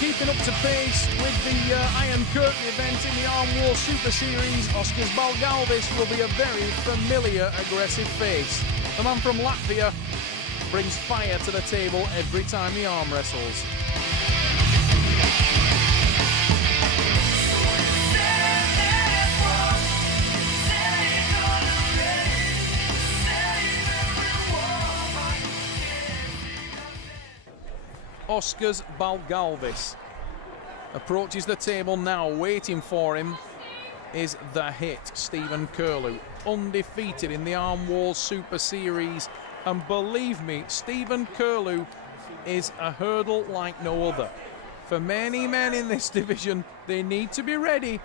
Keeping up to pace with the Iron Curtain event in the Arm War Super Series, Oskars Balgalvis will be a very familiar, aggressive face. The man from Latvia brings fire to the table every time he arm wrestles. Oskars Balgalvis approaches the table now. Waiting for him is the hit, Stephen Kirlew, undefeated in the Arm Wars Super Series. And believe me, Stephen Kirlew is a hurdle like no other. For many men in this division, they need to be ready.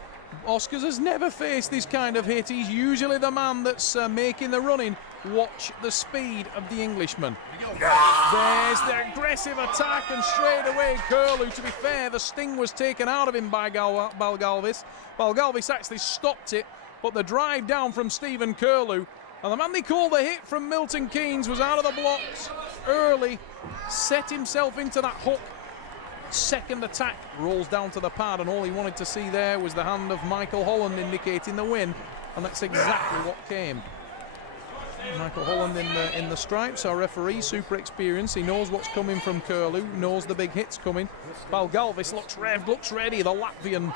Oskars has never faced this kind of hit. He's usually the man that's making the running. Watch the speed of the Englishman. There's the aggressive attack, and straight away Kirlew, to be fair, the sting was taken out of him by Balgalvis. Balgalvis actually stopped it, but the drive down from Stephen Kirlew, and the man they call the hit from Milton Keynes was out of the blocks early, set himself into that hook. Second attack rolls down to the pad, and all he wanted to see there was the hand of Michael Holland indicating the win, and that's exactly what came. Michael Holland in the stripes, our referee, super experienced. He knows what's coming from Kirlew, knows the big hit's coming. Balgalvis looks revved, looks ready, the Latvian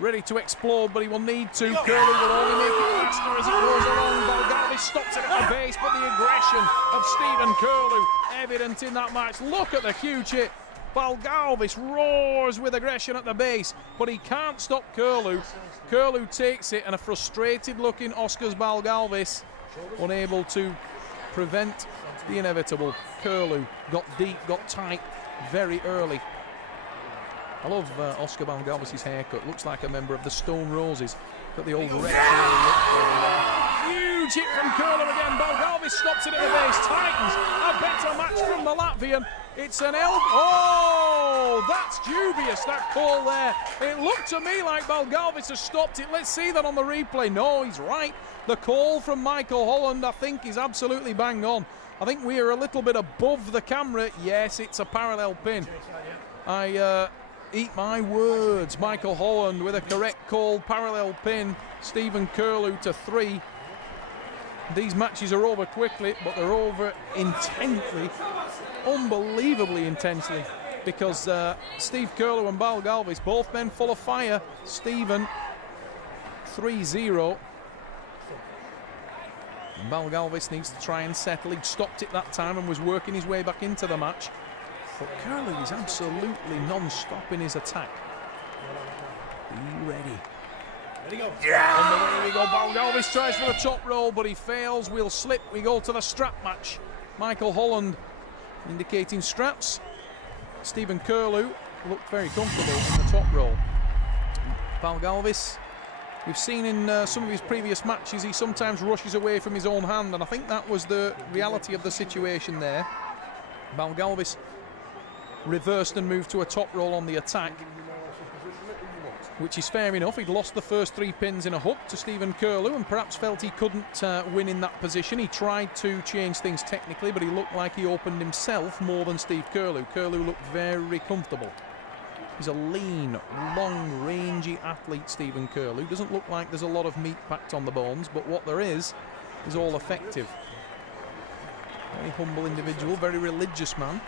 ready to explode, but he will need to. Kirlew will only make it faster as it goes along. Balgalvis stops it at the base, but the aggression of Stephen Kirlew evident in that match. Look at the huge hit. Balgalvis roars with aggression at the base, but he can't stop Kirlew. Kirlew takes it, and a frustrated looking Oskars Balgalvis unable to prevent the inevitable. Kirlew got deep, got tight very early. I love Oskar Balgalvis' haircut. Looks like a member of the Stone Roses. Got the old retro look going there. Huge hit from Kirlew again. Balgalvis stops it at the base. Tightens. A better match from the Latvian. It's an elbow. Oh, that's dubious, that call there. It looked to me like Balgalvis has stopped it. Let's see that on the replay. No, he's right. The call from Michael Holland, I think, is absolutely bang on. I think we are a little bit above the camera. Yes, it's a parallel pin. I eat my words. Michael Holland with a correct call, parallel pin. Stephen Kirlew to 3. These matches are over quickly, but they're over intently, unbelievably intensely, because Steve Kirlew and Balgalvis, both men full of fire. Stephen 3-0. Balgalvis needs to try and settle. He'd stopped it that time and was working his way back into the match. But Kirlew is absolutely non-stop in his attack. Be ready. Yeah. On the way we go. Balgalvis tries for the top roll, but he fails. We'll slip. We go to the strap match. Michael Holland indicating straps. Stephen Kirlew looked very comfortable in the top roll. Balgalvis, we've seen in some of his previous matches, he sometimes rushes away from his own hand, and I think that was the reality of the situation there. Balgalvis reversed and moved to a top roll on the attack, which is fair enough. He'd lost the first 3 pins in a hook to Stephen Kirlew and perhaps felt he couldn't win in that position. He tried to change things technically, but he looked like he opened himself more than Steve Kirlew. Kirlew looked very comfortable. He's a lean, long, rangy athlete, Stephen Kirlew. Doesn't look like there's a lot of meat packed on the bones, but what there is all effective. Very humble individual, very religious man.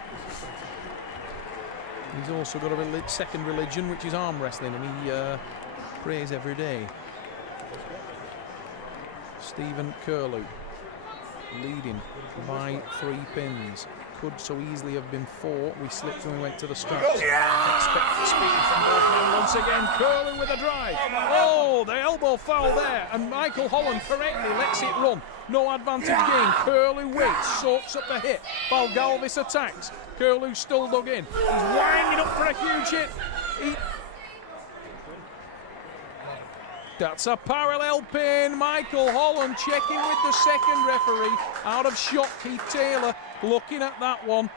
He's also got a second religion, which is arm wrestling, and he prays every day. Stephen Kirlew leading by 3 pins. Could so easily have been 4. We slipped when we went to the straps. Expect speed from both men once again. Kirlew with a drive. Oh, the elbow foul there, and Michael Holland correctly lets it run. No advantage gained. Kirlew waits, soaks up the hit. Balgalvis attacks. Kirlew still dug in. He's winding up for a huge hit. That's a parallel pin. Michael Holland checking with the second referee. Out of shot, Keith Taylor looking at that one.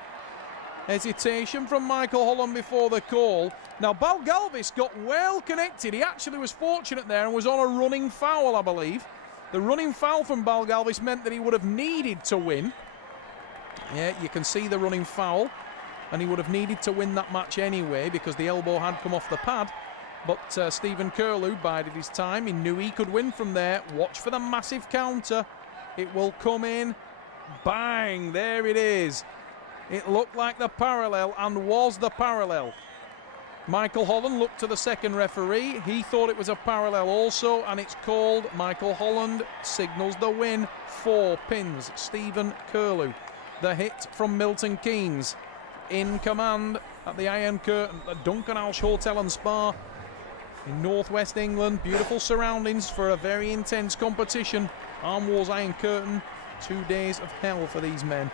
Hesitation from Michael Holland before the call. Now Balgalvis got well connected. He actually was fortunate there and was on a running foul, I believe. The running foul from Balgalvis meant that he would have needed to win. Yeah, you can see the running foul. and he would have needed to win that match anyway because the elbow had come off the pad. But Stephen Kirlew bided his time. He knew he could win from there. Watch for the massive counter. It will come in. Bang! There it is. It looked like the parallel and was the parallel. Michael Holland looked to the second referee. He thought it was a parallel also, and it's called. Michael Holland signals the win. 4 pins. Stephen Kirlew, the hit from Milton Keynes, in command at the Iron Curtain, the Duncan Alsh Hotel and Spa in northwest England. Beautiful surroundings for a very intense competition. Arm Wars Iron Curtain. 2 days of hell for these men.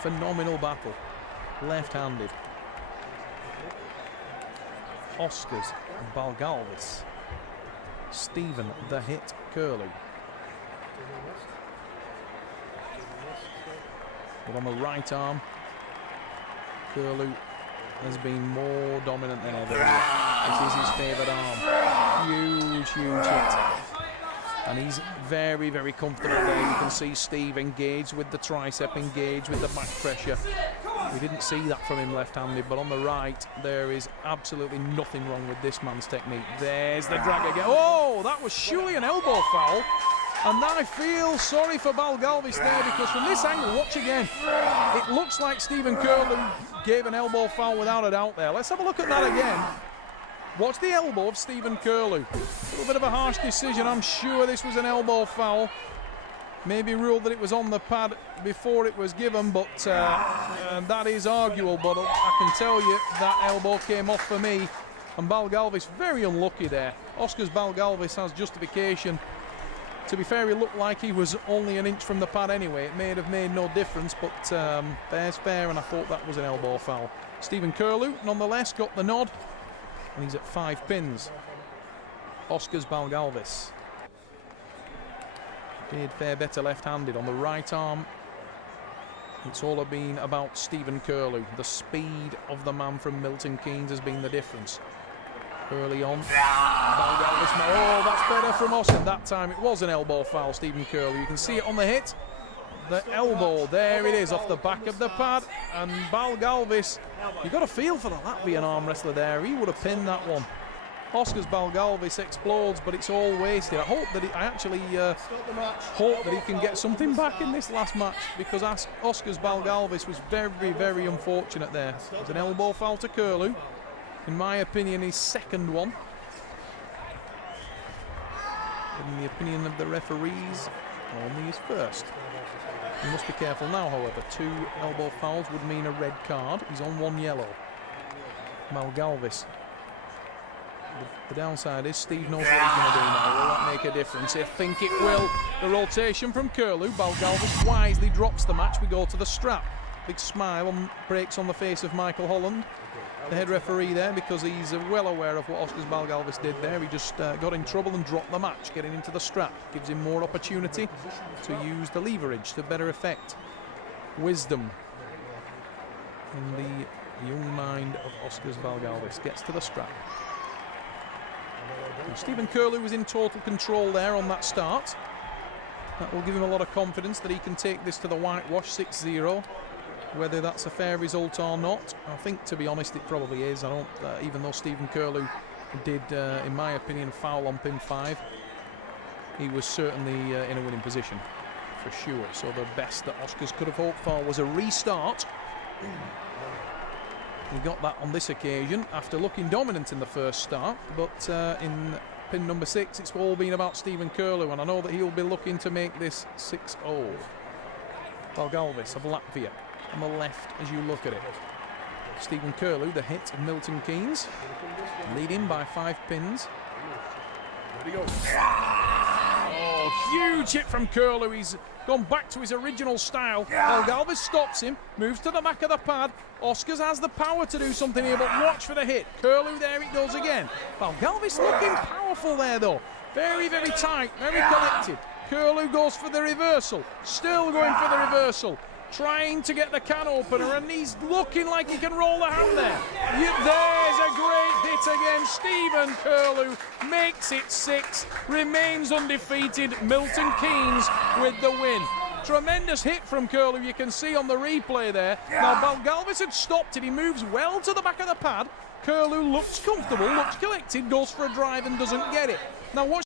Phenomenal battle. Left-handed. Oscars and Balgalvis. Stephen the Hit Kirlew. But on the right arm, Kirlew has been more dominant than ever. This is his favourite arm. Huge, huge hit. And he's very, very comfortable there. You can see Steve engaged with the tricep, engaged with the back pressure. We didn't see that from him left-handed, but on the right, there is absolutely nothing wrong with this man's technique. There's the drag again. Oh, that was surely an elbow foul. And I feel sorry for Balgalvis there, because from this angle, watch again. It looks like Stephen Kirlew gave an elbow foul without a doubt there. Let's have a look at that again. Watch the elbow of Stephen Kirlew. A little bit of a harsh decision. I'm sure this was an elbow foul. Maybe ruled that it was on the pad before it was given, but that is arguable. But I can tell you that elbow came off for me. And Balgalvis very unlucky there. Oscars Balgalvis has justification. To be fair, he looked like he was only an inch from the pad anyway. It may have made no difference, but fair's fair, and I thought that was an elbow foul. Stephen Kirlew, nonetheless, got the nod. And he's at 5 pins. Oscars Balgalvis. Did fare better left-handed. On the right arm, it's all been about Stephen Kirlew. The speed of the man from Milton Keynes has been the difference. Early on. Balgalvis. Oh, that's better from Oscar. That time it was an elbow foul, Stephen Kirlew. You can see it on the hit. The elbow, there it is, off the back of the pad. And Balgalvis, you got a feel for the Latvian arm wrestler there. He would have pinned that one. Oscars Balgalvis explodes, but it's all wasted. I hope that I actually hope that he can get something back in this last match, because Oscars Balgalvis was very, very unfortunate there. It was an elbow foul to Kirlew. In my opinion, his second one. In the opinion of the referees, only his first. He must be careful now, however. 2 elbow fouls would mean a red card. He's on 1 yellow. Balgalvis. The downside is Steve knows what he's going to do now. Will that make a difference? I think it will. The rotation from Kirlew. Balgalvis wisely drops the match. We go to the strap. Big smile and breaks on the face of Michael Holland, the head referee there, because he's well aware of what Oscars Balgalvis did there. He just got in trouble and dropped the match, getting into the strap. Gives him more opportunity to use the leverage to better effect. Wisdom in the young mind of Oscars Balgalvis. Gets to the strap. And Stephen Kirlew was in total control there on that start. That will give him a lot of confidence that he can take this to the whitewash 6-0. Whether that's a fair result or not, I think, to be honest, it probably is. I don't, even though Stephen Kirlew did, in my opinion, foul on pin 5, he was certainly in a winning position, for sure. So the best that Oscars could have hoped for was a restart. He got that on this occasion after looking dominant in the first start, but in pin number 6, it's all been about Stephen Kirlew, and I know that he'll be looking to make this 6-0. Balgalvis of Latvia on the left as you look at it. Stephen Kirlew, the hit of Milton Keynes, leading by 5 pins. Ready to go. Oh, huge hit from Kirlew. He's gone back to his original style. Balgalvis stops him, moves to the back of the pad. Oscars has the power to do something here, but watch for the hit. Kirlew, there it goes again. Balgalvis looking powerful there, though. Very, very tight, very collected. Kirlew goes for the reversal. Still going for the reversal. Trying to get the can opener, and he's looking like he can roll the hand there. There's a great hit again. Stephen Kirlew makes it 6, remains undefeated. Milton Keynes with the win. Tremendous hit from Kirlew, you can see on the replay there. Now, Balgalvis had stopped it. He moves well to the back of the pad. Kirlew looks comfortable, looks collected, goes for a drive and doesn't get it. Now, watch.